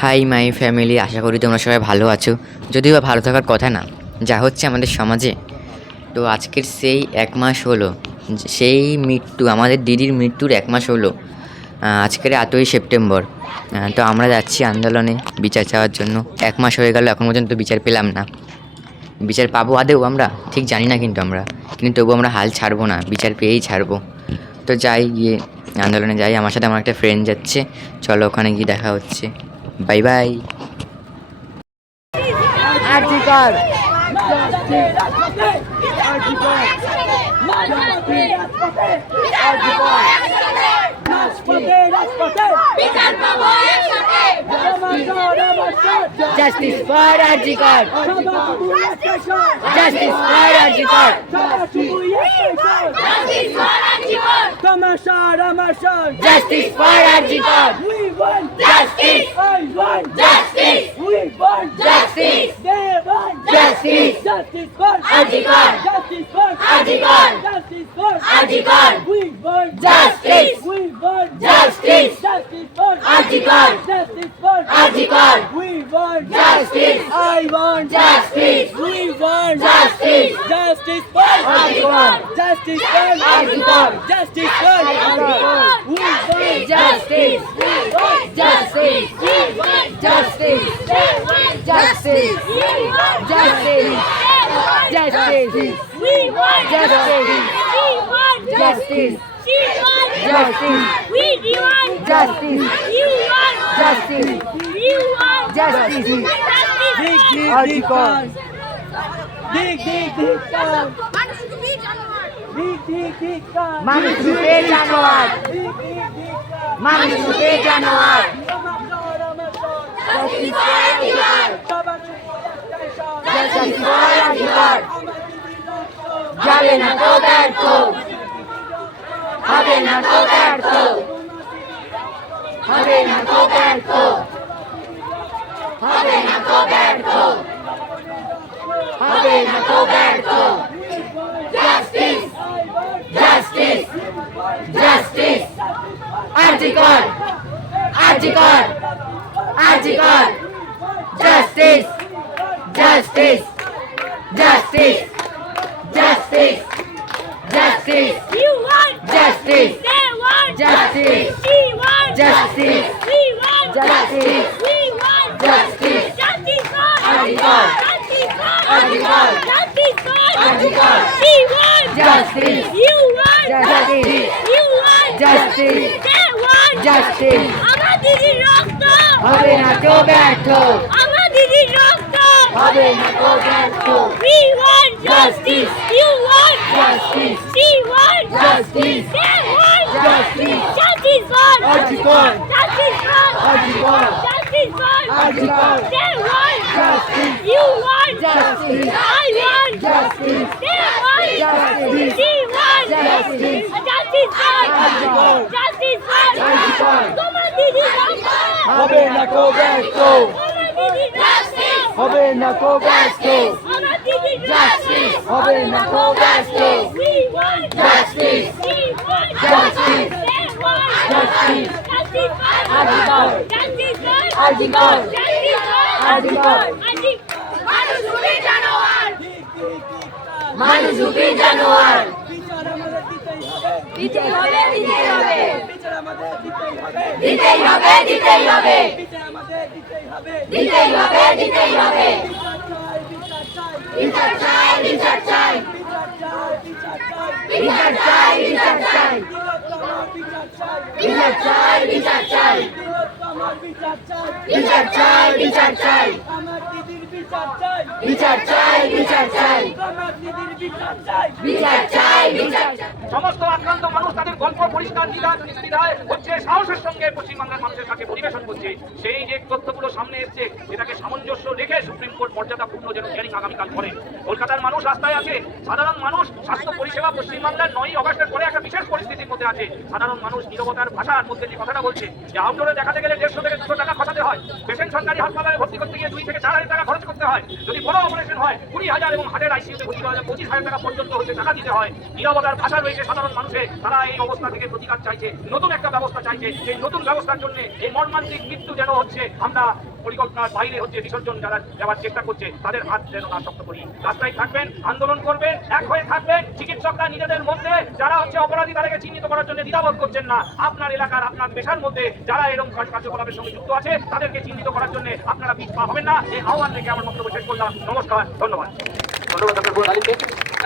Hi my family, আশা করি তোমরা সবাই ভালো আছো। যদিও বা ভালো থাকার কথা না, যা হচ্ছে আমাদের সমাজে। তো আজকের সেই 1 মাস হলো, সেই মৃত্যু, আমাদের দিদির মৃত্যুর 1 মাস হলো। আজকের 8ই সেপ্টেম্বর। তো আমরা যাচ্ছি আন্দোলনে বিচার চাওয়ার জন্য। 1 মাস হয়ে গেল, এখন পর্যন্ত বিচার পেলাম না। বিচার পাবো আদেও আমরা ঠিক জানি না, কিন্তু তবু আমরা হাল ছাড়বো না, বিচার পেয়েই ছাড়বো। তো যাই, গিয়ে আন্দোলনে যাই। আমার সাথে আমার একটা ফ্রেন্ড যাচ্ছে, চলো ওখানে গিয়ে দেখা হচ্ছে। Bye bye. RG Kar Justice for Arjikar. Justice for Arjikar. Justice for Arjikar. We want justice. I want justice. We want justice. They want Justice. justice for Arjikar. Justice for Arjikar. Justice for Arjikar. We want Justice. We want Justice. Justice for Arjikar. Justice for Arjikar. We want Justice. I want Justice. We want Justice. Justice for Arjikar. Justice for Arjikar. Justice for Arjikar. We want Justice. Justice. Justice. Justice. Justice. Justice. We want Justice. We want Justice. She wants Justice. We want Justice. You want Justice. You want Justice. Justice. Arjikar. Dig down. Dig down. মানুষ রূপে জানোয়ার মানুষ রূপে জানোয়ার Justice for Arjikar. যাবে না তো ব্যর্থ হবে না তো ব্যর্থ হবে না তো ব্যর্থ হবে না তো ব্যর্থ হবে না তো ব্যর্থ Justice. Justice. Justice. Arjikar. Arjikar. Arjikar. Justice. Justice. Justice. Justice. Justice. You want Justice. They want Justice. She wants Justice. We want Justice. We want Justice. Justice for Arjikar. Justice for Arjikar. Justice for Arjikar. She wants Justice. You want Justice. You want Justice. They want Justice. আমার দিদির রক্ত হবে না তো ব্যর্থ আমার দিদির রক্ত হবে না তো ব্যর্থ We want justice. You want Justice. She wants Justice. They want Justice. Justice for Arjikar. Justice for Arjikar. Justice for Arjikar. They want Justice. You want Justice. I want Justice. They want Justice. She wants Justice. Justice for Arjikar. Justice for Arjikar. তোমার দিদির রক্ত হবে না তো ব্যর্থ আমার দিদির রক্ত হবে না তো ব্যর্থ আমার দিদির Justice. হবে না তো ব্যর্থ We want Justice. We want Justice. They want Justice. Justice for Arjikar. Justice for Arjikar. Justice for Arjikar. মানুষ রূপে জানোয়ার মানুষ রূপী জানোয়ার দিতেই হবে দিতেই হবে দিতেই হবে দিতেই হবে দিতেই হবে দিতেই হবে বিচার চাই বিচার চাই বিচার চাই বিচার চাই বিচার চাই বিচার চাই বিচার চাই বিচার চাই আমার দিদির বিচার চাই বিচার চাই বিচার চাই আমার দিদির বিচার চাই বিচার চাই বিচার চাই সমস্ত আক্রান্ত মানুষ তাদের গল্প পরিষ্কার নির্দ্বিধায় হচ্ছে সাহসের সঙ্গে পশ্চিমবাংলার মানুষের কাছে পরিবেশন করছে। সেই যে তথ্যগুলো সামনে এসছে এটাকে সামঞ্জস্য রেখে সুপ্রিম কোর্ট মর্যাদাপূর্ণ যেন হিয়ারিং আগামীকাল করে। কলকাতার মানুষ রাস্তায় আছে, সাধারণ মানুষ স্বাস্থ্য পরিষেবা পশ্চিমবাংলার 9ই অগস্টের পরে একটা বিশেষ পরিস্থিতির মধ্যে আছে। সাধারণ মানুষ নীরবতার ভাষার মধ্যে যে কথাটা বলছে যে আউটডোরে দেখাতে গেলে 150 থেকে 200 টাকা খরচাতে হয়, পেশেন্ট সরকারি হাসপাতালে ভর্তি করতে গিয়ে 2 থেকে 4 হাজার টাকা খরচ করতে করতে হয়, যদি বড় অপারেশন হয় 20,000 এবং হার্টের আইসিইউতে ভর্তি করা যায় 25,000 টাকা পর্যন্ত হচ্ছে টাকা দিতে হয়। নিরাপত্তার ভাষা রয়েছে সাধারণ মানুষের, তারা এই অবস্থা থেকে প্রতিকার চাইছে, নতুন একটা ব্যবস্থা চাইছে। সেই নতুন ব্যবস্থার জন্য এই মর্মান্তিক মৃত্যু যেন হচ্ছে আমরা পরিকল্পনার বাইরে হচ্ছে বিসর্জন যারা যাওয়ার চেষ্টা করছে তাদের হাত যেন না শক্ত করি। রাস্তায় থাকবেন, আন্দোলন করবেন, এক হয়ে থাকবেন। চিকিৎসকরা নিজেদের মধ্যে যারা হচ্ছে অপরাধী তাদেরকে চিহ্নিত করার জন্য দ্বিধাবোধ করছেন না। আপনার এলাকার আপনার পেশার মধ্যে যারা এরকম কার্যকলাপের সঙ্গে যুক্ত আছে তাদেরকে চিহ্নিত করার জন্য আপনারা পিছপা হবেন না। এই আহ্বান রেখে আমার বক্তব্য শেষ করলাম। নমস্কার, ধন্যবাদ। ধন্যবাদ ডক্টর পুরো তালিমকে।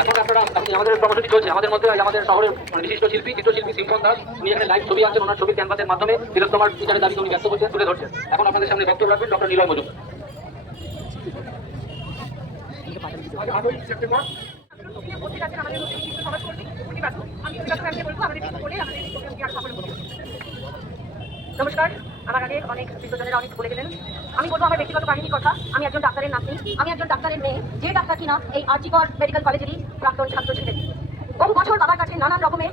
এখন আপনারা আমাদের কর্মসূচি চলছে, আমাদের মধ্যে আমাদের শহরের বিশিষ্ট শিল্পী, চিত্রশিল্পী সিম্পন দাস, উনি এখানে লাইভ ছবি আছেন, ওনার ছবি ক্যানভাসের মাধ্যমে তিলোত্তমার বিচারের দাবিকে উনি ব্যক্ত করছেন, তুলে ধরছেন। এখন আপনাদের সামনে বক্তব্য রাখবেন ডক্টর নিলয় মজুমদার। নমস্কার, আমার আগে অনেক বিদ্যজনেরা অনেক বলে গেলেন। আমি বলবো আমার ব্যক্তিগত কাহিনীর কথা। আমি একজন ডাক্তারের নাতনি, আমি একজন ডাক্তারের মেয়ে, যে ডাক্তার কিনা এই আরজিকর মেডিকেল কলেজেরই প্রাক্তন ছাত্র ছিলেন। বহু বছর বাবার কাছে নানান রকমের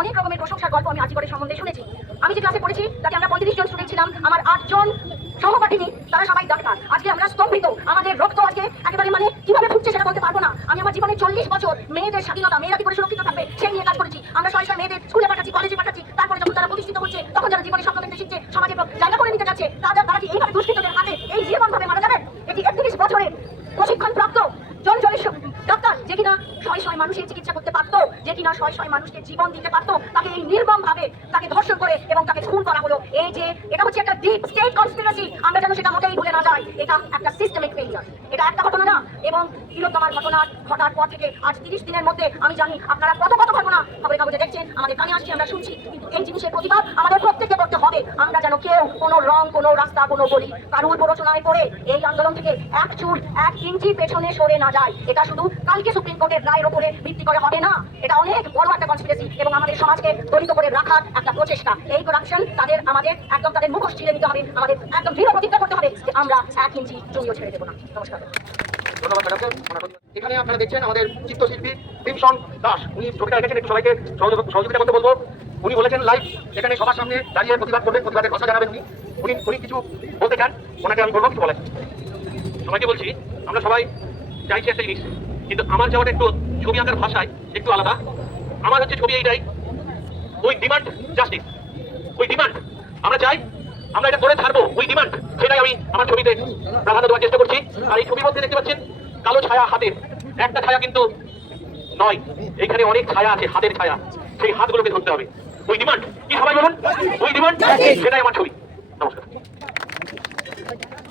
অনেক রকমের প্রশংসার গল্প আমি আরজিকরের সম্বন্ধে শুনেছি। আমি যে ক্লাসে পড়েছি তাতে আমরা 35 জন স্টুডেন্ট ছিলাম, আমার 8 জন সহপাঠিনী, তারা সবাই ডাক্তার। আজকে আমরা স্তম্ভিত, আমাদের রক্ত আজকে একেবারে মানে কিভাবে ফুটছে সেটা বলতে পারবো না। আমি আমার জীবনে 40 বছর মেয়েদের স্বাধীনতা, মেয়েরা কি করে সুরক্ষিত থাকবে সেই নিয়ে কাজ করেছি। আমরা শয়ে শয়ে মেয়েদের স্কুলে পাঠাচ্ছি, কলেজে পাঠাচ্ছি। তারপরে যখন তারা প্রতিষ্ঠিত হচ্ছে, তখন যারা জীবনে স্বপ্ন দেখতে শিখছে, সমাজে জায়গা করে নিতে যাচ্ছে, তারা কি এইভাবে দুষ্কৃতদের হাতে এই জীবন ভাবে মারা যাবে? এটি 31 বছরের প্রশিক্ষণ প্রাপ্ত ডাক্তার, যে কিনা শয়ে শয়ে মানুষের চিকিৎসা করতে পারতো, যে কিনা শয়ে শয়ে মানুষকে জীবন দিতে পারতো, তাকে এই নির্মম ভাবে তাকে ধর্ষণ করে এবং তাকে খুন করা হলো। এই যে এটা হচ্ছে একটা ডিপ স্টেট কনস্পিরেসি, আমরা যেন সেটা মোটেই ভুলে না যাই। এটা একটা সিস্টেমিক ফেলিয়ার, এটা একটা ঘটনা না। এবং তিলোত্তমার ঘটনা ঘটার পর থেকে আজ 30 দিনের মধ্যে আমি জানি আপনারা কত কত ঘটনা খবরের কাগজে দেখছেন, আমাদের কানে আসছে, আমরা শুনছি। কিন্তু এই জিনিসের প্রতিবাদ আমাদের প্রত্যেককে করতে হবে। আমরা যেন কেউ কোনো রং, কোনো রাস্তা, কোনো গলি কারুর প্ররোচনায় পড়ে এই আন্দোলন থেকে এক চুল 1 ইঞ্চি পেছনে সরে না যায়। এটা শুধু কালকে সুপ্রিম কোর্টের রায়ের উপরে ভিত্তি করে হবে না, এটা অনেক বড় একটা কনস্পিরেসি এবং আমাদের সমাজকে দলিত করে রাখার একটা প্রচেষ্টা। এই করাপশন আমাদের একদম তাদের মুখোশ ছিঁড়ে নিতে হবে। আমাদের একদম দৃঢ় প্রতিজ্ঞা করতে হবে যে আমরা 1 ইঞ্চি জমিও ছেড়ে দেবো না। নমস্কার। ধন্যবাদ ম্যাডামকে। এখানে আপনারা দেখছেন আমাদের চিত্রশিল্পী সিম্পন দাস, উনি ছবিটা রেখেছেন, একটু সবাইকে সহযোগিতা করতে বলবো। উনি বলেছেন লাইভ এখানে সবার সামনে দাঁড়িয়ে প্রতিবাদ করবেন, প্রতিবাদের ভাষা জানাবেন। উনি কিছু বলতে চান, ওনাকে আমি বলবো কিছু বলেন। সবাইকে বলছি, আমরা সবাই চাইছি একটা জিনিস, কিন্তু আমার যাওয়াটা একটু ছবি আঁকার ভাষায় একটু আলাদা। আমার হচ্ছে ছবি এইটাই, ওই ডিমান্ড জাস্টিস, ওই ডিমান্ড আমরা চাই, আমরা এটা করে ছাড়বো, ওই ডিমান্ড, সেটাই আমি আমার ছবিতে প্রাধান্য দেওয়ার চেষ্টা করছি। আর এই ছবির মধ্যে দেখতে পাচ্ছেন কালো ছায়া হাতের, একটা ছায়া কিন্তু নয়, এখানে অনেক ছায়া আছে, হাতের ছায়া, সেই হাতগুলোকে ধরতে হবে। ওই ডিমান্ড কি সবাই বলুন, ওই ডিমান্ড, সেটাই আমার ছবি। নমস্কার।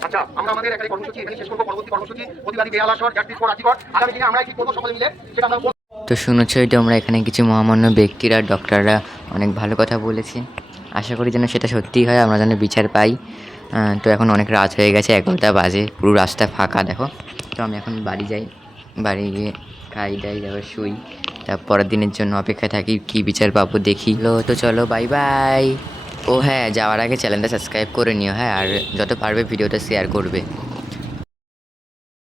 আচ্ছা, আমরা আমাদের একটা কর্মসূচি এখানে শেষ করবো। পরবর্তী কর্মসূচি প্রতিবাদী বেহালা শহর জাস্টিস ফর আরজিকর, আগামী দিনে আমরা কি করবো সকলে মিলে সেটা আমরা তো শুনেছই তোমরা, এখানে কিছু মহামান্য ব্যক্তিরা, ডক্টররা অনেক ভালো কথা বলেছে। আশা করি যেন সেটা সত্যিই হয়, আমরা যেন বিচার পাই। তো এখন অনেক রাত হয়ে গেছে, 11টা বাজে, পুরো রাস্তা ফাঁকা দেখো। তো আমি এখন বাড়ি যাই, বাড়ি গিয়ে খাই দাই, তারপর শুই, তার পরের দিনের জন্য অপেক্ষায় থাকি কী বিচার পাবো দেখি। তো চলো, বাই বাই। ও হ্যাঁ, যাওয়ার আগে চ্যানেলটা সাবস্ক্রাইব করে নিও, হ্যাঁ, আর যত পারবে ভিডিওটা শেয়ার করবে।